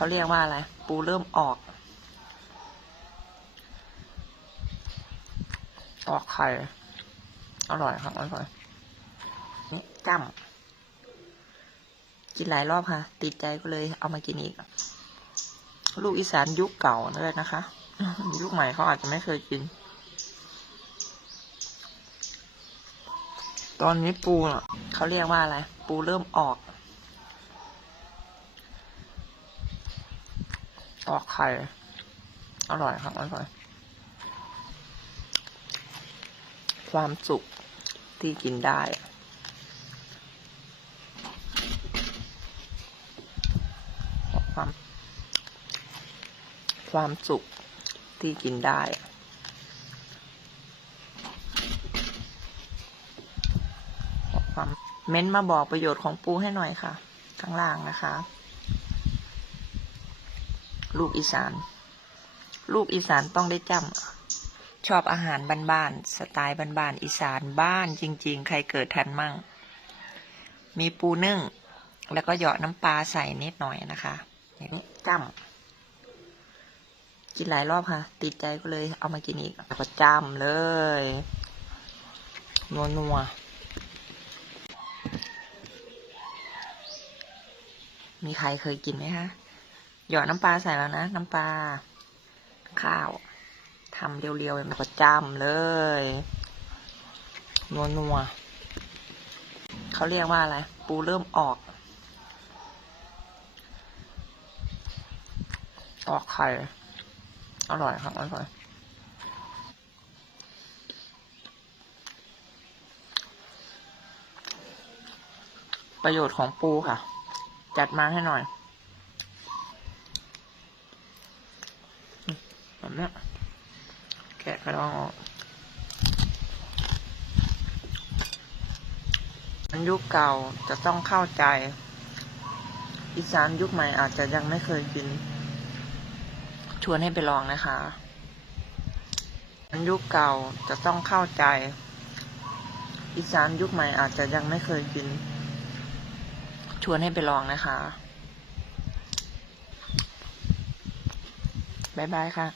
เขาเรียกว่าอะไร ปูเริ่มออก ออกไข่ อร่อยครับ อร่อยนี่จ้ำกินหลายรอบค่ะ ติดใจก็เลยเอามากินอีก ลูกอีสานยุคเก่านั่นแหละนะคะ ยุคใหม่เขาอาจจะไม่เคยกิน ตอนนี้ปูเขาเรียกว่าอะไร ปูเริ่มออก ออกไข่ อร่อยครับ อร่อย ความสุขที่กินได้ความความสุขที่กินได้ความเม้นมาบอกประโยชน์ของปูให้หน่อยค่ะ ข้างล่างนะคะ ลูกอีสาน ลูกอีสานต้องได้จำชอบอาหารบ้านๆสไตล์บ้านๆอีสานบ้านจริง ๆ ใครเกิดทันมั่ง มีปูนึ่ง แล้วก็หยาะน้ำปลาใส่นิดหน่อยนะคะอย่างนี้จำกินหลายรอบค่ะ ติดใจก็เลยเอามากินอีกแล้วก็จำเลย นัวนัวๆมีใครเคยกินไหมคะ หยอดน้ำปลาใส่แล้วนะ น้ำปลา ข้าวทำเรียวๆเป็นประจำเลย นัวนัวๆเขาเรียกว่าอะไร ปูเริ่มออก ออกไข่ อร่อยครับ อร่อยประโยชน์ของปูค่ะ จัดมาให้หน่อย แบบเนี้ยแกะกระดองออกมันยุค เก่าจะต้องเข้าใจ อีสานยุคใหม่อาจจะยังไม่เคยกิน ชวนให้ไปลองนะคะยุคเก่าจะต้องเข้าใจ อีสานยุคใหม่อาจจะยังไม่เคยกิน ชวนให้ไปลองนะคะบายบายค่ะ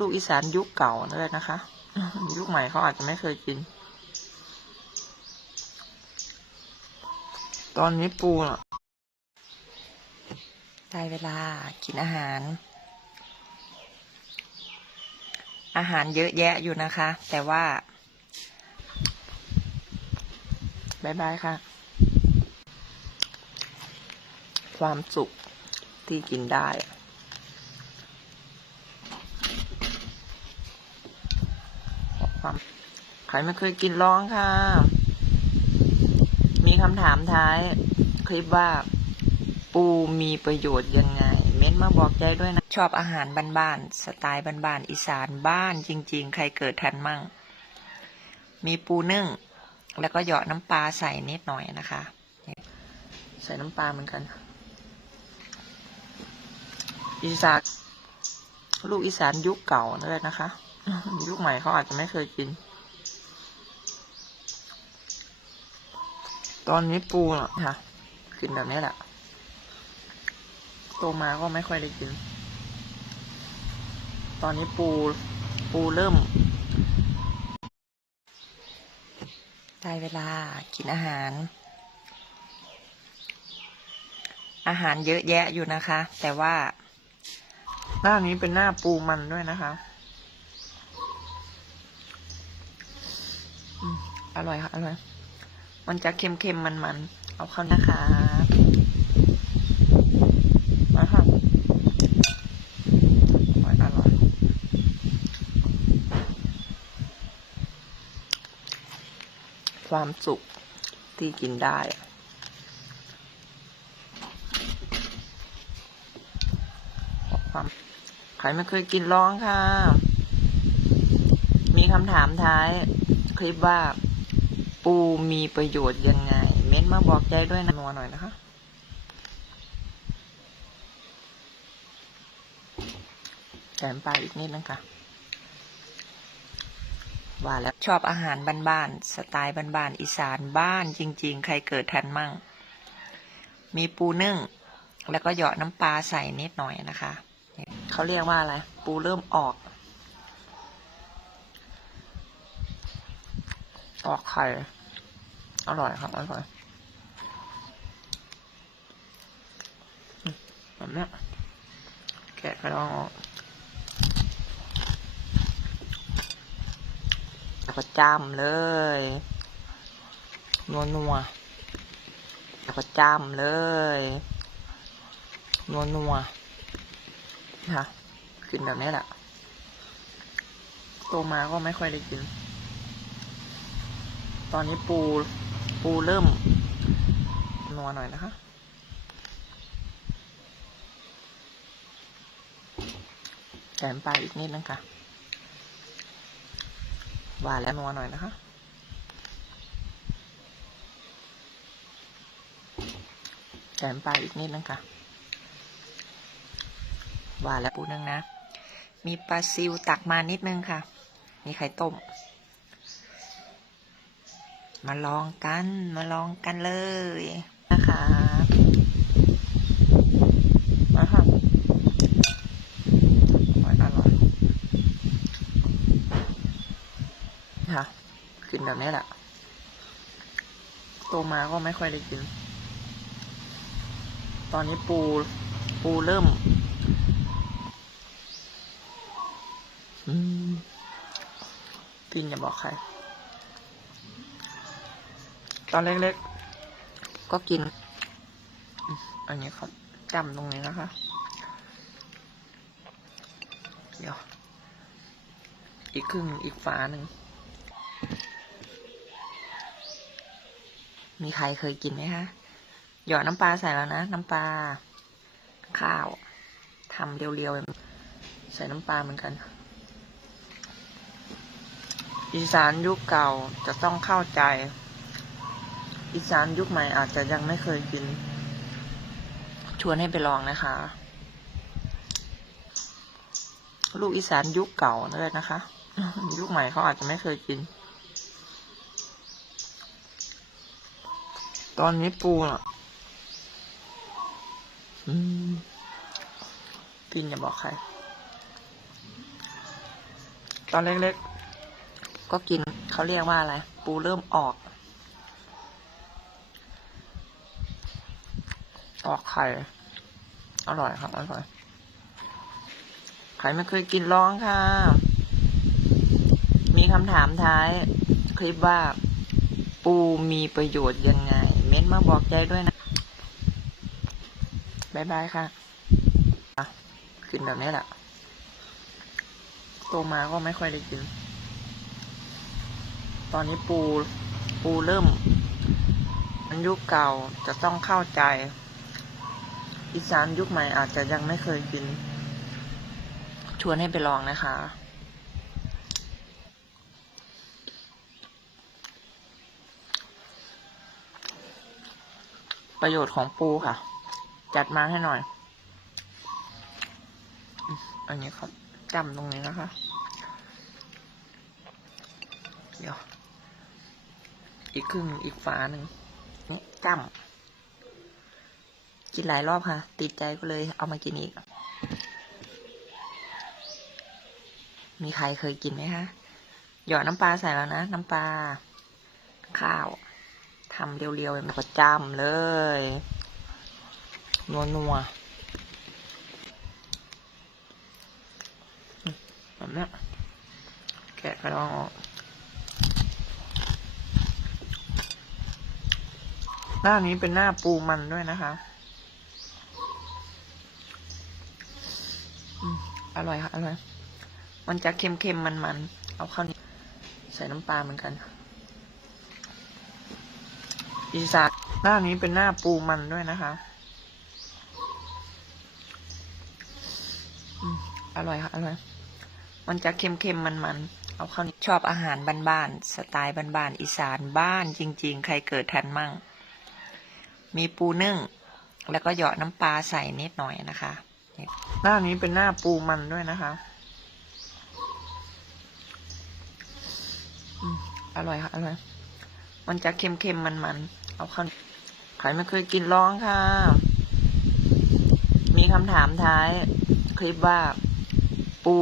ลูกอีสานยุคเก่านั่นแหละนะคะ ยุคใหม่เขาอาจจะไม่เคยกิน ตอนนี้ปูน่ะได้เวลากินอาหาร อาหารเยอะแยะอยู่นะคะ แต่ว่าบายบายค่ะ ความสุขที่กินได้ความใครไม่เคยกินร้องค่ะ มีคำถามท้ายคลิปว่า ปูมีประโยชน์ยังไง เม้นต์มาบอกใจด้วยนะ ชอบอาหารบ้านๆสไตล์บ้านๆอีสานบ้านจริง ๆ ใครเกิดทันมั่ง มีปูนึ่ง แล้วก็เหยาะน้ำปลาใส่นิดหน่อยนะคะ ใส่น้ำปลาเหมือนกัน อีสานลูกอีสานยุคเก่านั่นแหละนะคะ ยุคใหม่เขาอาจจะไม่เคยกิน ตอนนี้ปูน่ะค่ะกินแบบนี้แหละโตมาก็ไม่ค่อยได้กิน ตอนนี้ปูปูเริ่ม ได้เวลากินอาหาร อาหารเยอะแยะอยู่นะคะ แต่ว่าหน้านี้เป็นหน้าปูมันด้วยนะคะอร่อยค่ะ อร่อย มันจะเค็มๆมันๆ เอาเข้านะคะมาค่ะอร่อยอร่อยความสุขที่กินได้ความใครไม่เคยกินร้องค่ะ มีคำถามท้ายคลิปว่า ปูมีประโยชน์ยังไง เม้นมาบอกใจด้วยนะนัวหน่อยนะคะ แถมปลาอีกนิดนึงค่ะ ว่าแล้วชอบอาหารบ้านๆ สไตล์บ้านๆ อีสานบ้านจริง ๆ ใครเกิดทันมั่ง มีปูนึ่ง แล้วก็เหยาะน้ำปลาใส่นิดหน่อยนะคะ เขาเรียกว่าอะไร ปูเริ่มออก ออกไข่ อร่อยครับ อร่อยแบบเนี้ยแกะกระดองออกแล้วก็จ้ำเลย นัวนัวแล้วก็จ้ำเลย นัวนัวๆค่ะกินแบบนี้แหละโตมาก็ไม่ค่อยได้กิน ตอนนี้ปูปูเริ่มนัวหน่อยนะคะ แถมปลาอีกนิดนึงค่ะหวานแล้วนัวหน่อยนะคะ แถมปลาอีกนิดนึงค่ะหวานแล้วปูนึงนะ มีปลาซิวตักมานิดนึงค่ะ มีไข่ต้ม มาลองกัน มาลองกันเลยนะคะ มาค่ะอร่อยอร่อยค่ะกินแบบนี้แหละโตมาก็ไม่ค่อยได้กิน ตอนนี้ปู ปูเริ่ม อืมปินอย่าบอกใคร ตอนเล็กๆ ก็กินอืมอันนี้เขาจำตรงนี้นะคะ เดี๋ยว อีกครึ่งอีกฝาหนึ่ง มีใครเคยกินไหมคะหยอดน้ำปลาใส่แล้วนะ น้ำปลา ข้าวทำเรียวๆ ใส่น้ำปลาเหมือนกัน อีสานยุคเก่าจะต้องเข้าใจ อีสานยุคใหม่อาจจะยังไม่เคยกิน ชวนให้ไปลองนะคะ ลูกอีสานยุคเก่านั่นเลยนะคะ ยุคใหม่เขาอาจจะไม่เคยกิน ตอนนี้ปูอะอืมปินอย่าบอกใคร ตอนเล็กๆ ก็กินเขาเรียกว่าอะไร ปูเริ่มออก ออกไข่ อร่อยครับ อร่อย ใครไม่เคยกินลองค่ะ มีคำถามท้าย คลิปว่า ปูมีประโยชน์ยังไง เม้นมาบอกใจด้วยนะ บ๊ายบายค่ะอะกินแบบนี้แหละโตมาก็ไม่ค่อยได้กิน ตอนนี้ปูปูเริ่มมันยุคเก่าจะต้องเข้าใจ อีสานยุคใหม่อาจจะยังไม่เคยกิน ชวนให้ไปลองนะคะ ประโยชน์ของปูค่ะ จัดมาให้หน่อย อันนี้เขาจำตรงนี้นะคะ เดี๋ยว อีกครึ่งอีกฝาหนึ่งนี่จำ กินหลายรอบค่ะ ติดใจก็เลยเอามากินอีก มีใครเคยกินไหมคะ หยอดน้ำปลาใส่แล้วนะ น้ำปลา ข้าวทำเรียวๆแบบประจำเลย นัวนัวๆแบบนี้แกะกระดองออกหน้านี้เป็นหน้าปูมันด้วยนะคะ อร่อยค่ะอร่อย มันจะเค็มๆมันๆ เอาข้าวเหนียวใส่น้ำปลาเหมือนกัน อีสานหน้านี้เป็นหน้าปูมันด้วยนะคะอร่อยค่ะอร่อย มันจะเค็มๆมันๆ เอาข้าวหนียวชอบอาหารบ้านๆ สไตล์บ้านๆ อีสานบ้านจริง ๆ ใครเกิดทันมั่ง มีปูนึ่ง แล้วก็เหยาะน้ำปลาใส่นิดหน่อยนะคะ หน้านี้เป็นหน้าปูมันด้วยนะคะอร่อยค่ะอร่อย มันจะเค็มๆ มันๆ เอาข้าวใครไม่เคยกินลองค่ะ มีคำถามท้าย คลิปว่าปู